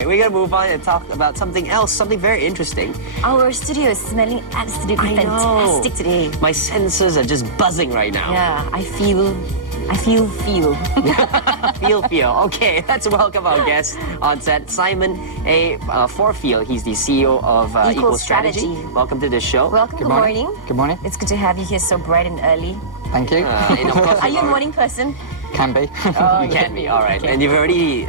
We're going to move on and talk about something else, something very interesting. Our studio is smelling absolutely fantastic today. My senses are just buzzing right now. Yeah, I feel. Feel. Okay, let's welcome our guest on set, Simon A. Forfield. He's the CEO of Equal Strategy. Welcome to the show. Welcome, good morning. Good morning. It's good to have you here so bright and early. Thank you. And of course, Are you a morning person? Can be. Oh, you can be, all right. Okay. And you've already,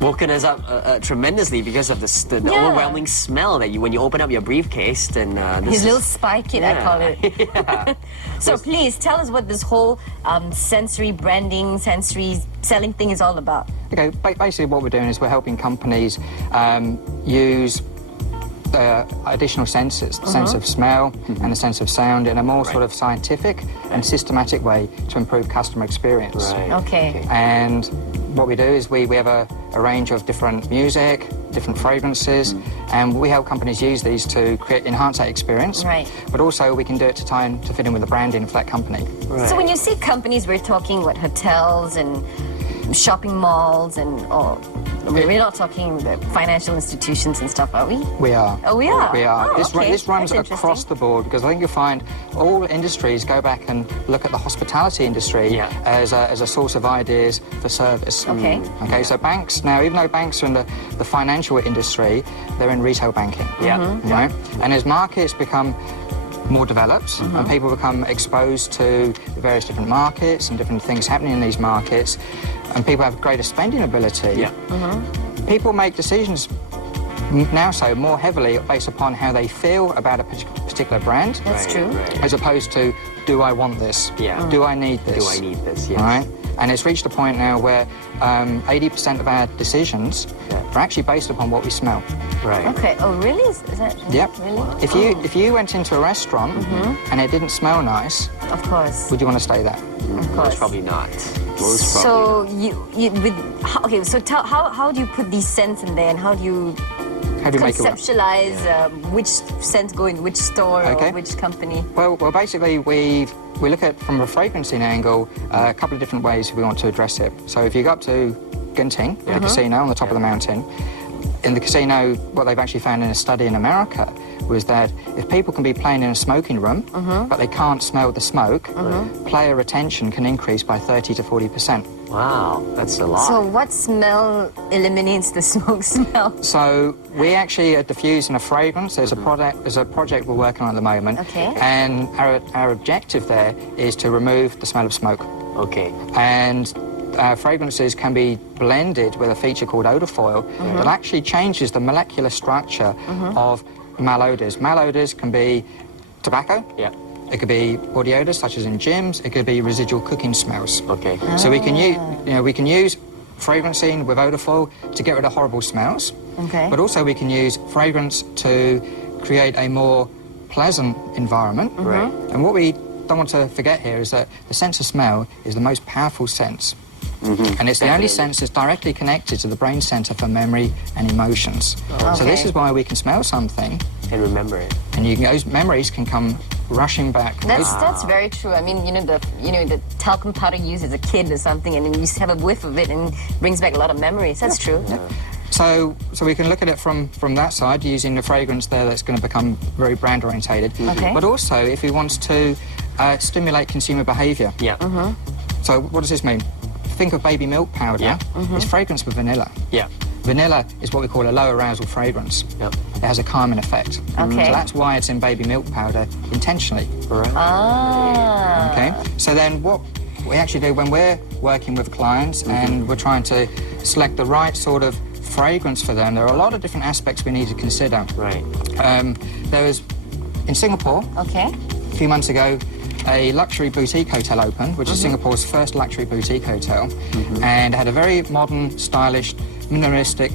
woken us up tremendously because of the overwhelming smell that when you open up your briefcase. And his little spy kit, I call it. Yeah. So please tell us what this whole sensory branding, sensory selling thing is all about. Okay, basically what we're doing is we're helping companies use additional senses, the sense of smell and the sense of sound in a more sort of scientific and systematic way to improve customer experience. Right. Okay. And what we do is we have a range of different music, different fragrances, and we help companies use these to enhance that experience. Right. But also we can do it to fit in with the branding for that company. Right. So when you say companies, we're talking what, hotels and shopping malls and we're not talking the financial institutions and stuff, are we? We are. Oh, we are? We are. Oh, this runs That's across the board because I think you'll find all industries go back and look at the hospitality industry as a source of ideas for service. Okay. Okay, so banks now, even though banks are in the financial industry, they're in retail banking. Yeah. Right? And as markets become more developed and people become exposed to various different markets and different things happening in these markets and people have greater spending ability, people make decisions now more heavily based upon how they feel about a particular brand. That's true. Right. As opposed to, do I want this? Yeah. Do I need this? Do I need this? Yes. Right? And it's reached a point now where 80% of our decisions are actually based upon what we smell. Right. Okay. Oh, really? Is that Yep. really? If you went into a restaurant and it didn't smell nice, Of course. would you want to stay there? Of course. Most probably not. Most probably So okay. So how do you put these scents in there, and how do you How do you make it work? conceptualize which scents go in which store Okay. or which company? Well, basically we look at from a fragrancing angle a couple of different ways we want to address it. So if you go up to Genting, the casino on the top of the mountain, in the casino, what they've actually found in a study in America was that if people can be playing in a smoking room, but they can't smell the smoke, player retention can increase by 30 to 40%. Wow, that's a lot. So what smell eliminates the smoke smell? So we actually are diffusing a fragrance. There's a project we're working on at the moment. Okay. And our objective there is to remove the smell of smoke. Okay. And fragrances can be blended with a feature called odor foil that actually changes the molecular structure of malodors. Malodors can be tobacco. Yeah. It could be body odors, such as in gyms. It could be residual cooking smells. Okay. So we can use fragrancing with odor foil to get rid of horrible smells. Okay. But also we can use fragrance to create a more pleasant environment. Right. And what we don't want to forget here is that the sense of smell is the most powerful sense. And it's the only sense that's directly connected to the brain center for memory and emotions. So this is why we can smell something And remember it. and those memories can come rushing back. That's very true. I mean, the talcum powder used as a kid or something, and then you just have a whiff of it and it brings back a lot of memories. That's true. So we can look at it from that side, using the fragrance there that's going to become very brand orientated. Okay. But also, if we want to stimulate consumer behaviour. Yeah. So what does this mean? Think of baby milk powder. Yeah. It's fragrance with vanilla. Yeah. Vanilla is what we call a low arousal fragrance. Yep. It has a calming effect. Okay. So that's why it's in baby milk powder intentionally. Right. Ah. Okay. So then what we actually do when we're working with clients and we're trying to select the right sort of fragrance for them, there are a lot of different aspects we need to consider. Right. There was, in Singapore, Okay. a few months ago, a luxury boutique hotel opened, which is Singapore's first luxury boutique hotel, and had a very modern, stylish, minimalistic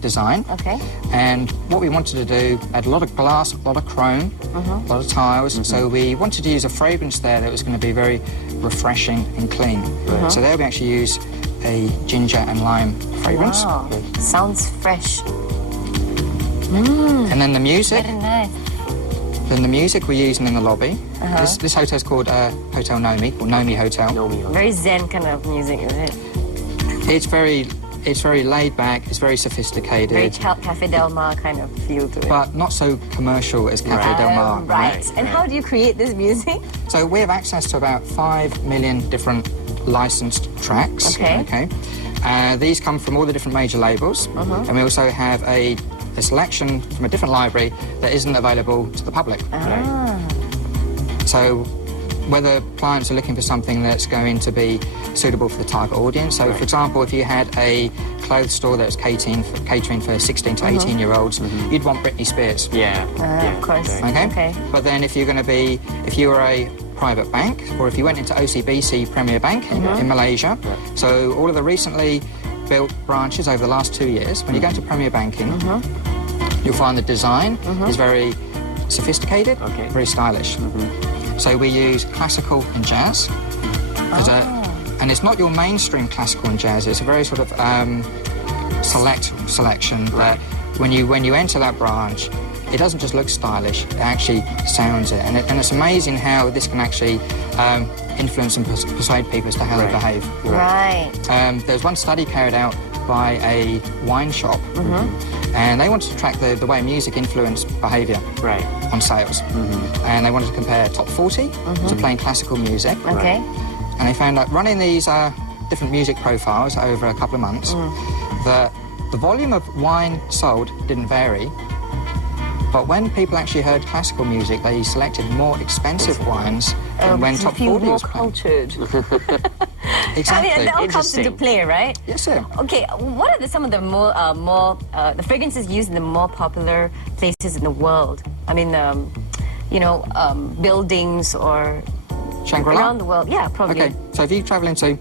design. Okay. And what we wanted to do, had a lot of glass, a lot of chrome, a lot of tiles, so we wanted to use a fragrance there that was going to be very refreshing and clean. So there we actually use a ginger and lime fragrance. Wow. Sounds fresh. And then the music. Very nice. Then the music we're using in the lobby. This hotel's called Hotel Nomi, or Nomi Hotel. Know me. Very zen kind of music, is it? It's very it's very laid back, it's very sophisticated. Very Cafe Del Mar kind of feel to it. But not so commercial as Cafe Del Mar. Right. And how do you create this music? So we have access to about 5 million different licensed tracks. Okay. These come from all the different major labels, and we also have a selection from a different library that isn't available to the public. So whether clients are looking for something that's going to be suitable for the target audience. So, for example, if you had a clothes store that's catering for 16 to 18-year-olds, you'd want Britney Spears. Of course. Okay? But then if you were a private bank, or if you went into OCBC Premier Banking in Malaysia, so all of the recently built branches over the last 2 years, when you go into Premier Banking, you'll find the design is very sophisticated, very stylish. So we use classical and jazz, and it's not your mainstream classical and jazz. It's a very sort of select selection that when you enter that branch, it doesn't just look stylish, it actually sounds it. And it's amazing how this can actually influence and persuade people as to how they behave. Right. There's one study carried out by a wine shop, and they wanted to track the way music influenced behaviour on sales. And they wanted to compare top 40 to playing classical music. Okay. And they found that running these different music profiles over a couple of months, that the volume of wine sold didn't vary, but when people actually heard classical music, they selected more expensive wines than when top 40 was playing. cultured. Exactly. I mean, that all comes into play, right? Yes, sir. Okay, what are some of the the fragrances used in the more popular places in the world? I mean, buildings or Shangri-La? around the world. Yeah, probably. Okay, so if you travel into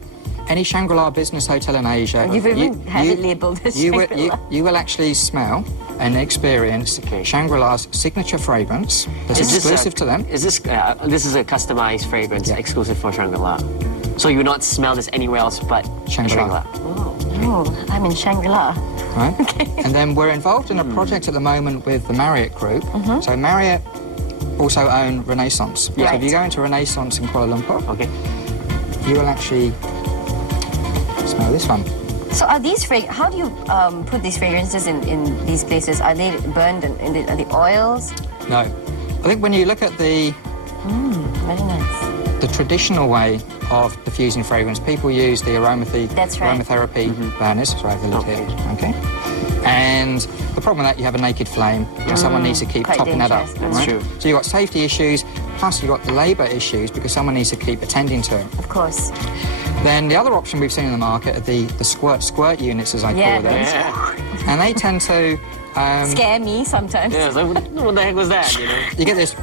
any Shangri-La business hotel in Asia, You've even had it labelled as Shangri-La. You will actually smell and experience Shangri-La's signature fragrance that's exclusive to them. Is this is a customized fragrance exclusive for Shangri-La? So you will not smell this anywhere else but Shangri-La. Oh, I'm in Shangri-La. Right? And then we're involved in a project at the moment with the Marriott Group. So Marriott also own Renaissance. So if you go into Renaissance in Kuala Lumpur, you will actually smell this one. So are these how do you put these fragrances in these places? Are they burned in the oils? No. I think when you look at the Very nice. the traditional way of diffusing fragrance, people use the aromatherapy burners. Sorry, I have the lid here. Okay. And the problem with that, you have a naked flame, and someone needs to keep Quite topping that up. dangerous. That's true. So you've got safety issues, plus you've got the labour issues because someone needs to keep attending to it. Of course. Then the other option we've seen in the market are the squirt units, as I call them. And they tend to scare me sometimes. Yeah, so what the heck was that, you know? you get this,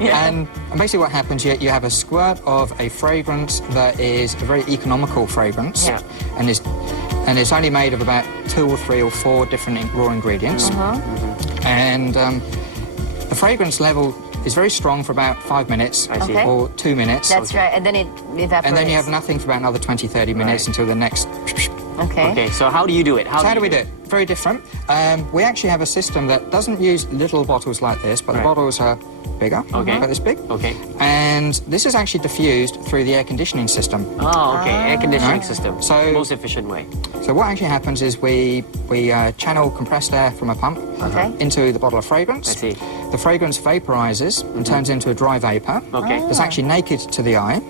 and basically what happens, you have a squirt of a fragrance that is a very economical fragrance, and it's only made of about 2 or 3 or 4 different raw ingredients, and the fragrance level is very strong for about 5 minutes or 2 minutes. That's right, and then it evaporates. And then you have nothing for about another 20, 30 minutes until the next. Okay, so how do you do it? How do we do it? Very different. We actually have a system that doesn't use little bottles like this, but the bottles are bigger, about this big. And this is actually diffused through the air conditioning system. Oh, okay, air conditioning system. So most efficient way. So what actually happens is we channel compressed air from a pump into the bottle of fragrance. I see. The fragrance vaporizes and turns into a dry vapor. It's actually naked to the eye.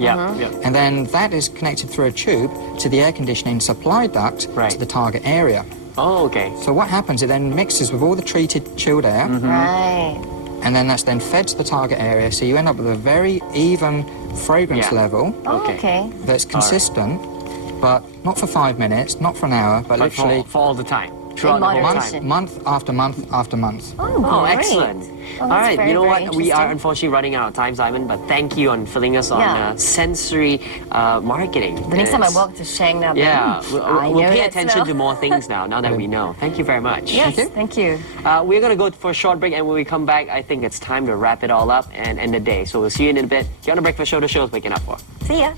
And then that is connected through a tube to the air conditioning supply duct to the target area. Oh, okay. So what happens, it then mixes with all the treated chilled air. Right. And then that's then fed to the target area, so you end up with a very even fragrance level that's consistent, but not for 5 minutes, not for an hour, but literally for all the time. Throughout the whole time. Month after month after month. Oh, excellent. Well, all right, very, you know very what? We are unfortunately running out of time, Simon, but thank you on filling us on sensory marketing. The next time I walk to Shangri-La, we'll pay attention to more things now that we know. Thank you very much. Yes, thank you. We're going to go for a short break, and when we come back, I think it's time to wrap it all up and end the day. So we'll see you in a bit. You're on the Breakfast Show, the show's waking up for. See ya.